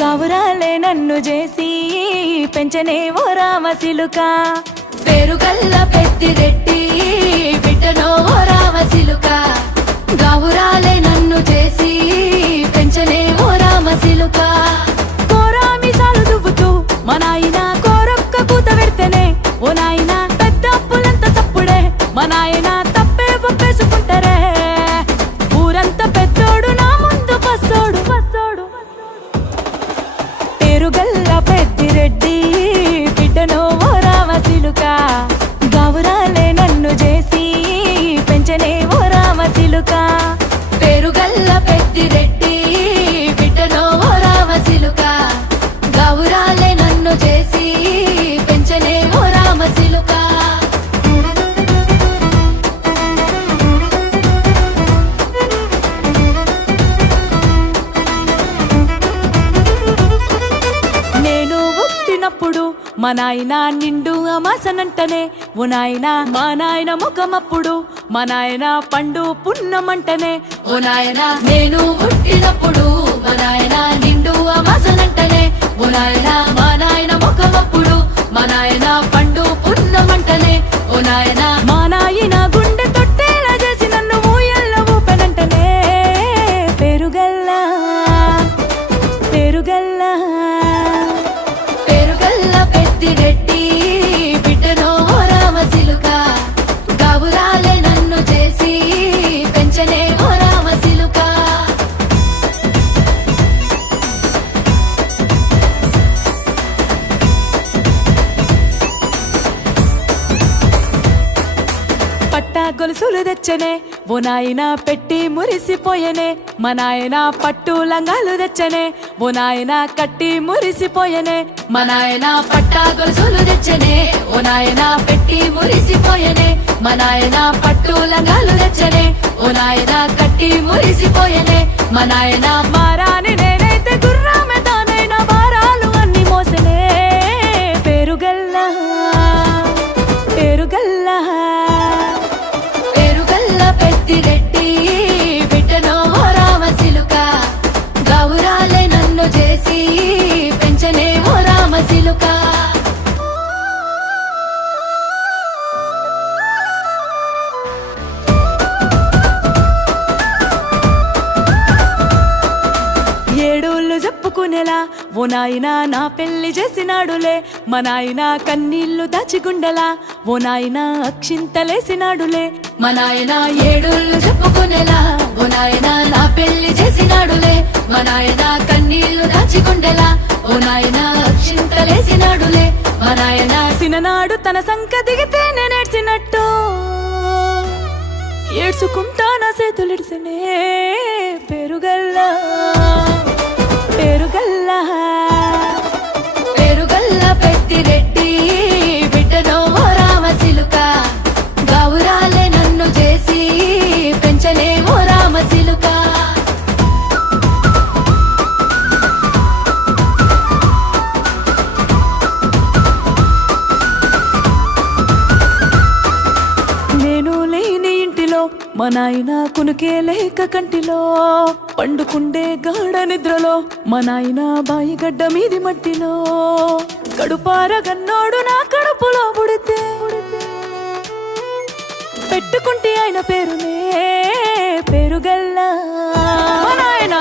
గౌరాలే నన్ను చేసి పెంచనే ఓ రామసిలుక పేరుగల్ల పెద్దిరెడ్డి బిడ్డనో ఓ రామసిలుక గౌరాలే నన్ను చేసి పెంచనే ఓ రామసిలుక కోరామిసాలు దువ్వుతూ మా నాయన కోరొక్క కూత పెడితేనే ఓ నాయన పెద్ద అప్పులంత చప్పుడే మా నాయన తప్పే ఒప్పేసుకుంటారే ఊరంతా పెద్దోడు నా ముందు పస్సోడు పస్సోడు పేరుగల్ల పెద్దిరెడ్డి బిడ్డనో ఓ రామసిలుక గౌరాలే నన్ను చేసి పెంచనే ఓ రామసిలుక పేరుగల్ల పెద్దిరెడ్డి బిడ్డనో ఓ రామసిలుక గౌరాలే నన్ను చేసి పెంచనే ఓ రామసిలుక నేను పుట్టినప్పుడు మా నాయన నిండు అమాసనంటనే ఓ నాయన మా నాయన ముఖమప్పుడు మా నాయన పండు పున్నమంటనే ఓ నాయనా నేను పుట్టినప్పుడు మా నాయన నిండు అమాసనంటనే ఓ నాయనా మా నాయన ముఖమప్పుడు మా నాయన పండు పున్నమంటనే ఓ నాయనా మా నాయన గుండె తొట్టేలా చేసి నన్ను ఊయల్ల ఊపెనంటనే పెరుగల్లా పెరుగల్లా పేరుగల్ల పెద్దిరెడ్డి బిడ్డనో ఓ రామసిలుక గౌరాలే నన్ను చేసి పెంచనే ఓ రామసిలుక పట్టా గొలుసులు తెచ్చనే ఓ నాయన పెట్టి మురిసిపోయనే మా నాయన పట్టు లంగాలు తెచ్చనే ఓ నాయన కట్టి మురిసిపోయనే మా నాయన పట్టా గొలుసులు తెచ్చనే ఓ నాయన పెట్టి మురిసిపోయనే మా నాయన పట్టు లంగాలు తెచ్చనే ఓ నాయన కట్టి మురిసిపోయనే మా నాయన మారాని నేనైతే గుర్రామె తానైన భారాలు అన్ని మోసనే పెరుగల్లా పెరుగల్లా పేరుగల్ల పెద్దిరెడ్డి బిడ్డనో ఓ రామసిలుక గౌరాలే నన్ను చేసి పెంచనే ఓ రామసిలుక ఏడోళ్ళు చెప్పుకునేలా ఓ నాయన నా పెళ్లి చేసినాడులే మా నాయన కన్నీళ్లు దాచిగుండెలా ఓ నాయన అక్షింతలేసినాడులే మా నాయన ఏడుళ్ళు చెప్పుకునేలా ఓ నాయన నా పెళ్లి చేసినాడులే మా నాయన కన్నీళ్లు దాచిగుండెలా ఓ నాయన అక్షింతలేసినాడులే మా నాయన సిననాడు తన సంక దిగితే నేనేడ్చినట్టు ఏడ్చుకుంటా నా చేతులిడిసినే పెరుగల్లా పెరుగల్లా పేరుగల్ల పెద్దిరెడ్డి బిడ్డనో ఓ రామసిలుక గౌరాలే నన్ను చేసి పెంచనే ఓ రామసిలుక నేను లేని ఇంటిలో మా నాయన కునుకే లేక కంటిలో పండుకుండే గాఢ నిద్రలో మా నాయన బాయి గడ్డ మీది మట్టిలో కడుపారగన్నోడు నా కడుపులో పుడితే పెట్టుకుంటే ఆయన పేరునే పెరుగల్లా మా నాయన